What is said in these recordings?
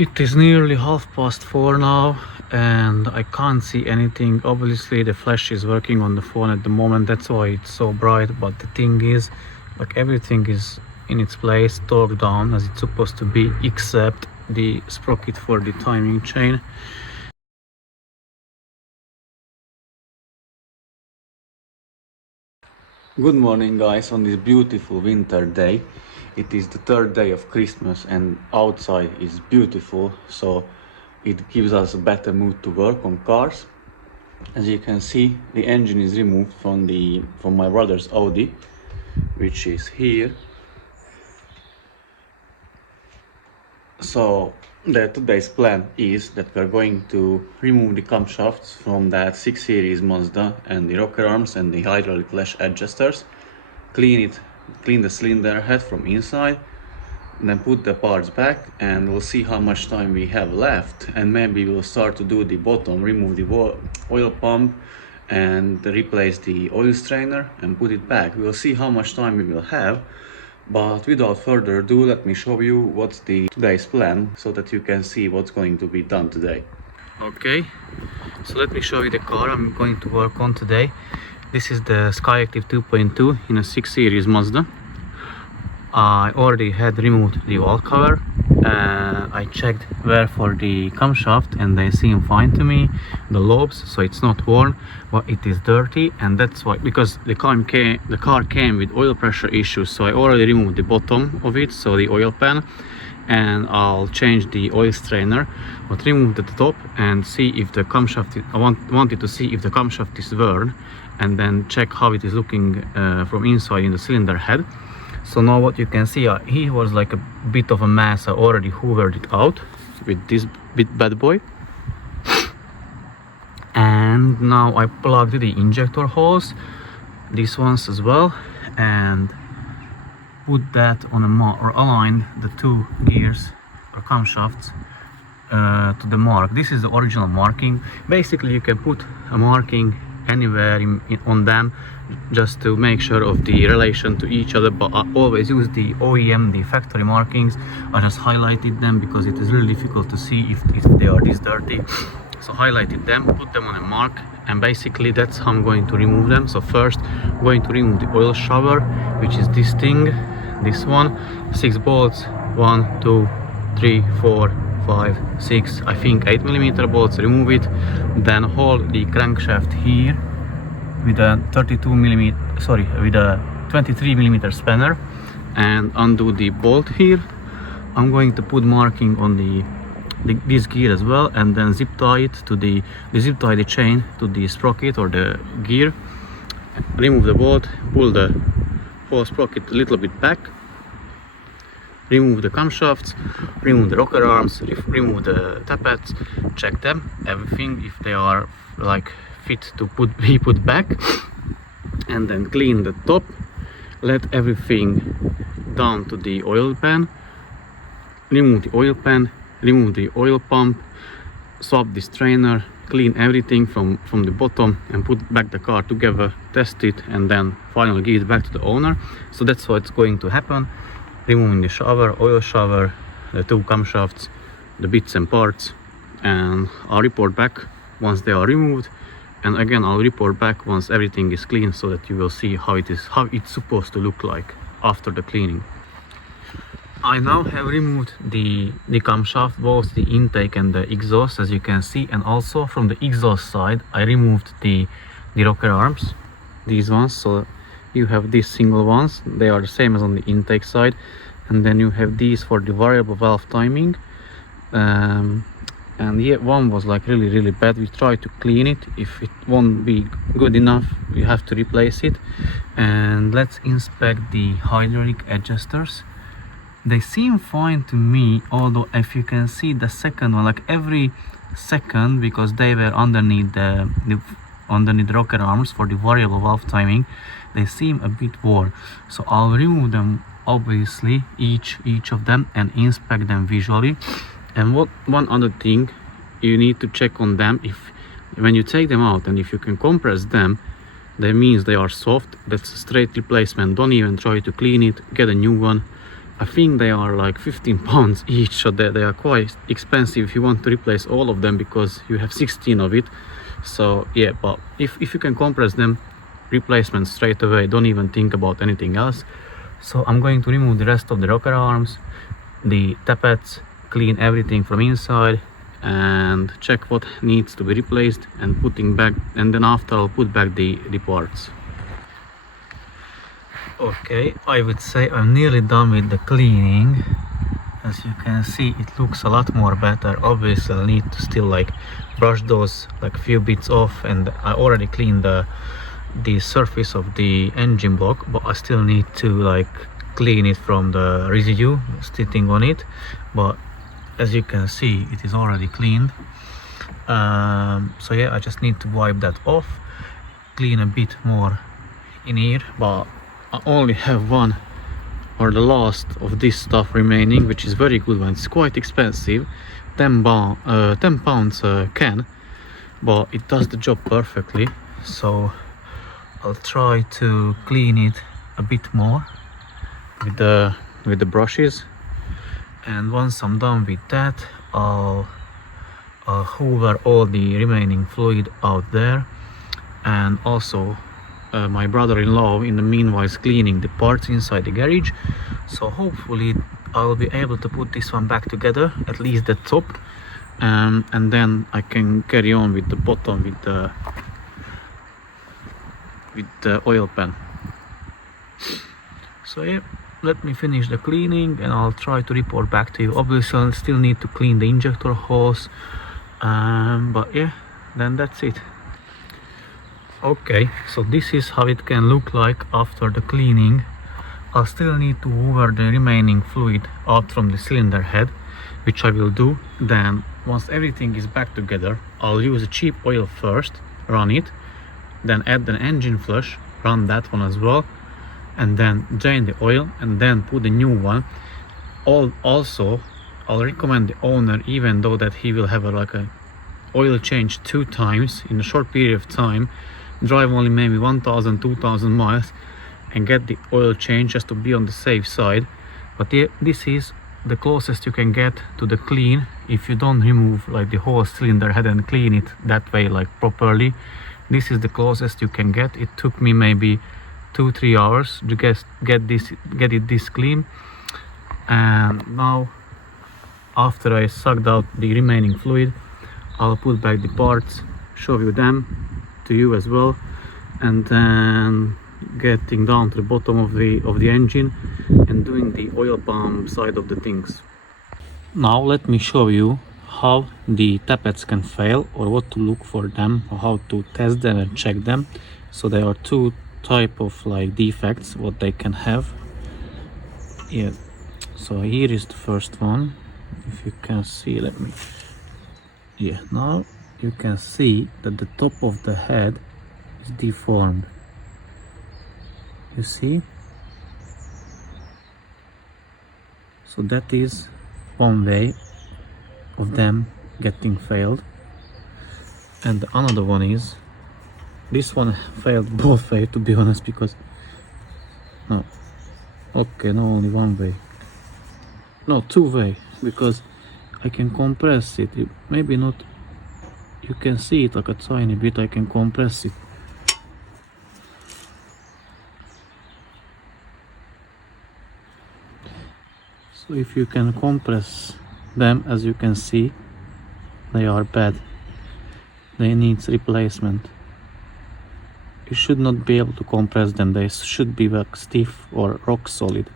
It is nearly 4:30 now and I can't see anything. Obviously the flash is working on the phone at the moment, that's why it's so bright, but the thing is, like, everything is in its place, torqued down as it's supposed to be, except the sprocket for the timing chain. Good morning guys, on this beautiful winter day. It is the third day of Christmas and outside is beautiful, so it gives us a better mood to work on cars. As you can see, the engine is removed from my brother's Audi, which is here. So today's plan is that we're going to remove the camshafts from that 6 series Mazda and the rocker arms and the hydraulic lash adjusters, clean the cylinder head from inside, and then put the parts back, and we'll see how much time we have left, and maybe we'll start to do the bottom, remove the oil pump and replace the oil strainer and put it back. We'll see how much time we will have. But without further ado, let me show you what's today's plan, so that you can see what's going to be done today. Okay, so let me show you the car I'm going to work on today. This is the Skyactiv 2.2 in a 6 series Mazda. I already had removed the wall cover. I checked where for the camshaft and they seem fine to me, the lobes, so it's not worn, but it is dirty, and that's why, because the car came with oil pressure issues, so I already removed the bottom of it, so the oil pan, and I'll change the oil strainer, but remove the top and see if the camshaft, I wanted to see if the camshaft is worn, and then check how it is looking from inside in the cylinder head. So now what you can see, here was like a bit of a mess. I already hoovered it out with this bad boy. And now I plugged the injector holes, these ones as well, and put that on or aligned the two gears or camshafts to the mark. This is the original marking. Basically you can put a marking anywhere on them, just to make sure of the relation to each other, but I always use the OEM, the factory markings. I just highlighted them because it is really difficult to see if they are this dirty. So highlighted them, put them on a mark, and basically that's how I'm going to remove them. So first I'm going to remove the oil shower, which is this thing, this one, 6 bolts, 1, 2, 3, 4, 5, 6, I think 8mm bolts, remove it, then hold the crankshaft here with a 23mm spanner and undo the bolt here. I'm going to put marking on this gear as well, and then zip tie it to the chain to the sprocket or the gear. Remove the bolt, pull the whole sprocket a little bit back, remove the camshafts, remove the rocker arms, remove the tappets, check them, everything, if they are like fit to be put back, and then clean the top, let everything down to the oil pan, remove the oil pan, remove the oil pump, swap the strainer, clean everything from the bottom and put back the car together, test it, and then finally give it back to the owner. So that's what's going to happen. Removing the shower, oil shower, the two camshafts, the bits and parts, and I'll report back once they are removed, and again I'll report back once everything is clean, so that you will see how it's supposed to look like after the cleaning. I now have removed the camshaft, both the intake and the exhaust, as you can see, and also from the exhaust side I removed the rocker arms, these ones. So you have these single ones, they are the same as on the intake side, and then you have these for the variable valve timing. And yeah, one was like really bad. We tried to clean it. If it won't be good enough, we have to replace it. And let's inspect the hydraulic adjusters. They seem fine to me, although if you can see the second one, like every second, because they were underneath the rocker arms for the variable valve timing, they seem a bit worn. So I'll remove them, obviously, each of them, and inspect them visually. And one other thing you need to check on them, when you take them out, and if you can compress them, that means they are soft. That's a straight replacement. Don't even try to clean it, get a new one. I think they are like 15 pounds each, so they are quite expensive if you want to replace all of them, because you have 16 of it. So yeah, but if you can compress them, replacement straight away, don't even think about anything else. So I'm going to remove the rest of the rocker arms, the tappets, clean everything from inside and check what needs to be replaced and putting back, and then after I'll put back the parts. Okay, I would say I'm nearly done with the cleaning. As you can see, it looks a lot more better. Obviously I'll need to still like brush those like few bits off, and I already cleaned the surface of the engine block, but I still need to like clean it from the residue sitting on it. But as you can see, it is already cleaned. So yeah, I just need to wipe that off, clean a bit more in here, but I only have one or the last of this stuff remaining, which is very good one. It's quite expensive, 10 pounds can, but it does the job perfectly. So I'll try to clean it a bit more with the brushes, and once I'm done with that, I'll hoover all the remaining fluid out there, and also my brother-in-law in the meanwhile is cleaning the parts inside the garage. So hopefully I'll be able to put this one back together, at least the top, and then I can carry on with the bottom with the oil pan. So yeah, let me finish the cleaning and I'll try to report back to you. Obviously I'll still need to clean the injector hose, but yeah, then that's it. Okay, so this is how it can look like after the cleaning. I'll still need to hoover the remaining fluid out from the cylinder head, which I will do. Then once everything is back together, I'll use a cheap oil first, run it, then add an engine flush, run that one as well, and then drain the oil and then put the new one. Also I'll recommend the owner, even though that he will have like a oil change 2 times in a short period of time, drive only maybe 1,000-2,000 miles and get the oil change just to be on the safe side. But yeah, this is the closest you can get to the clean if you don't remove like the whole cylinder head and clean it that way like properly. This is the closest you can get. It took me maybe 2-3 hours to get it this clean. And now after I sucked out the remaining fluid, I'll put back the parts, show you them to you as well, and then getting down to the bottom of the engine and doing the oil pump side of the things. Now let me show you how the tappets can fail, or what to look for them, or how to test them and check them. So there are 2 type of like defects what they can have. Yeah, so here is the first one. If you can see, now you can see that the top of the head is deformed. You see? So that is one way of them getting failed. And another one is, this one failed both ways, to be honest, because no, okay, no, only one way, no, 2 way, because I can compress it. Maybe not, you can see it like a tiny bit. I can compress it. So if you can compress them, as you can see, they are bad. They need replacement. You should not be able to compress them. They should be like stiff or rock solid.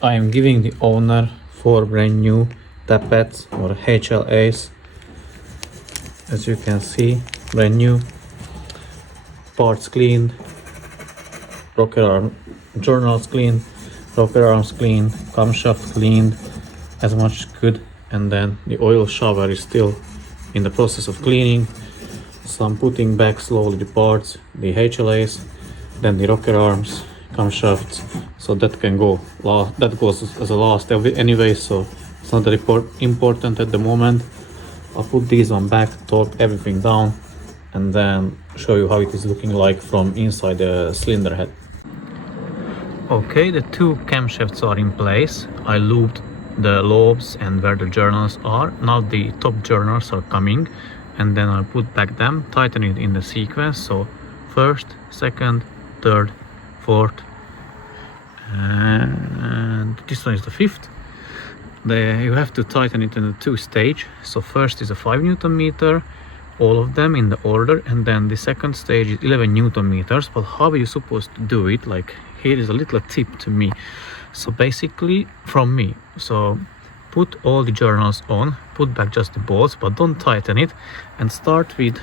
I am giving the owner 4 brand new tappets or HLAs. As you can see, brand new, parts cleaned, rocker arm journals cleaned, rocker arms cleaned, camshaft cleaned as much good, and then the oil shower is still in the process of cleaning. So I'm putting back slowly the parts, the HLAs, then the rocker arms, camshafts, so that can go that goes as a last anyway, so it's not that important at the moment. I'll put these on back, torque everything down, and then show you how it is looking like from inside the cylinder head. Okay, the two camshafts are in place. I looped the lobes and where the journals are. Now the top journals are coming, and then I'll put back them, tighten it in the sequence. So first, second, third, fourth, and this one is the fifth. You have to tighten it in the two stage. So first is a 5 Newton meter, all of them in the order, and then the second stage is 11 Newton meters. But how are you supposed to do it? Like, here is a little tip to me. So basically from me, so put all the journals on, put back just the bolts, but don't tighten it, and start with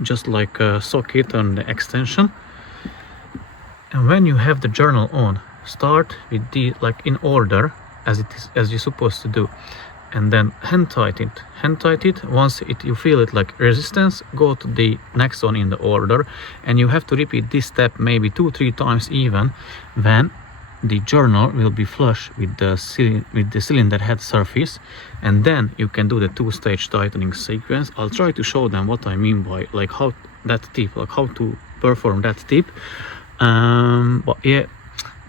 just like a socket on the extension. And when you have the journal on, start with the like in order as it is, as you're supposed to do, and then hand tighten it. Once you feel it like resistance, go to the next one in the order, and you have to repeat this step maybe 2-3 times even, when the journal will be flush with the cylinder head surface, and then you can do the two-stage tightening sequence. I'll try to show them what I mean by like how that tip, like how to perform that tip. But yeah,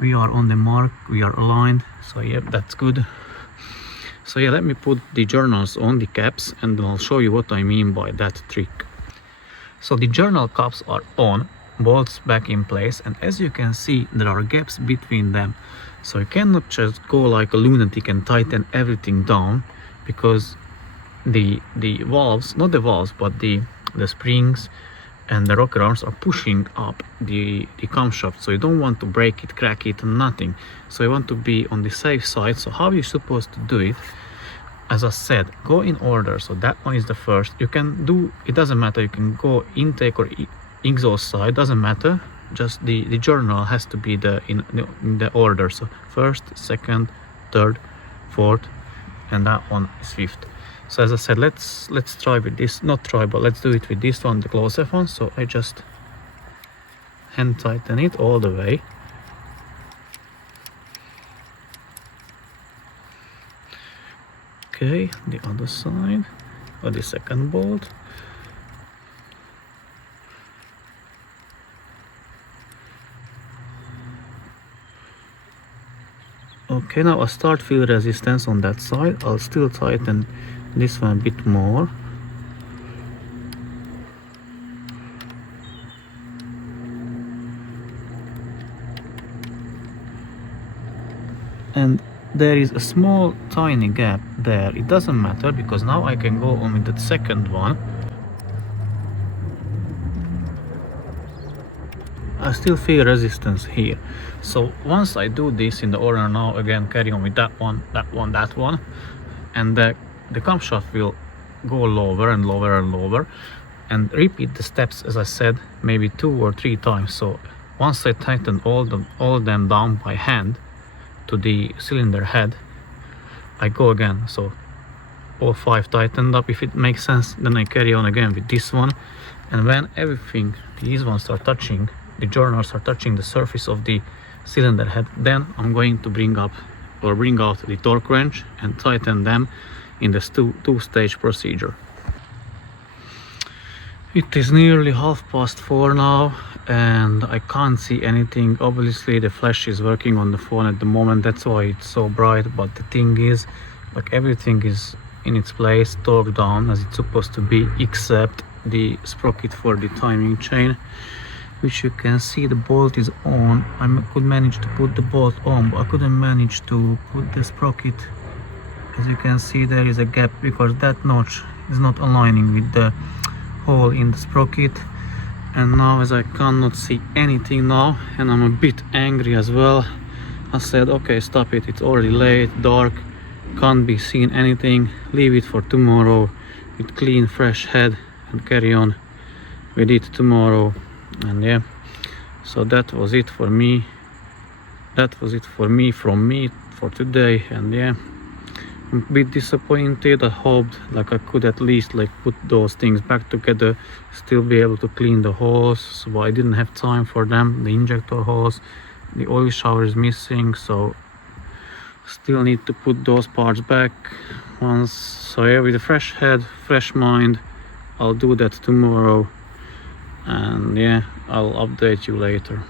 we are on the mark, we are aligned, so yeah, that's good. So yeah, let me put the journals on the caps, and then I'll show you what I mean by that trick. So the journal caps are on, bolts back in place, and as you can see, there are gaps between them. So you cannot just go like a lunatic and tighten everything down, because the valves, not the valves, but the springs and the rocker arms are pushing up the camshaft, so you don't want to break it, crack it, nothing. So you want to be on the safe side. So how are you supposed to do it? As I said, go in order. So that one is the first. You can do, it doesn't matter, you can go intake or exhaust side, doesn't matter, just the journal has to be in the order. So first, second, third, fourth, and that one is fifth. So as I said, let's try with this, not try, but let's do it with this one, the close-up one. So I just hand tighten it all the way. Okay, the other side, or the second bolt. Okay, now I start feel resistance on that side. I'll still tighten this one a bit more. And there is a small tiny gap there. It doesn't matter, because now I can go on with the second one. I still feel resistance here. So once I do this in the order now, again carry on with that one, that one, that one, and the camshaft will go lower and lower and lower, and repeat the steps as I said maybe 2 or 3 times. So once I tighten all of them down by hand to the cylinder head, I go again. So all 5 tightened up, if it makes sense. Then I carry on again with this one, and when everything, these ones are touching, the journals are touching the surface of the cylinder head, then I'm going to bring out the torque wrench and tighten them in this two-stage procedure. It is nearly 4:30 now, and I can't see anything. Obviously the flash is working on the phone at the moment, that's why it's so bright, but the thing is, like, everything is in its place, torqued down as it's supposed to be, except the sprocket for the timing chain, which you can see the bolt is on. I could manage to put the bolt on, but I couldn't manage to put the sprocket. As you can see, there is a gap because that notch is not aligning with the hole in the sprocket. And now, as I cannot see anything now, and I'm a bit angry as well, I said, okay, stop it, it's already late, dark, can't be seen anything, leave it for tomorrow with clean fresh head and carry on with it tomorrow. And yeah, so that was it for me, from me for today. And yeah, I'm a bit disappointed. I hoped like I could at least like put those things back together, still be able to clean the hose, but I didn't have time for them. The injector hose, the oil shower is missing, so still need to put those parts back once. So yeah, with a fresh head, fresh mind, I'll do that tomorrow, and yeah, I'll update you later.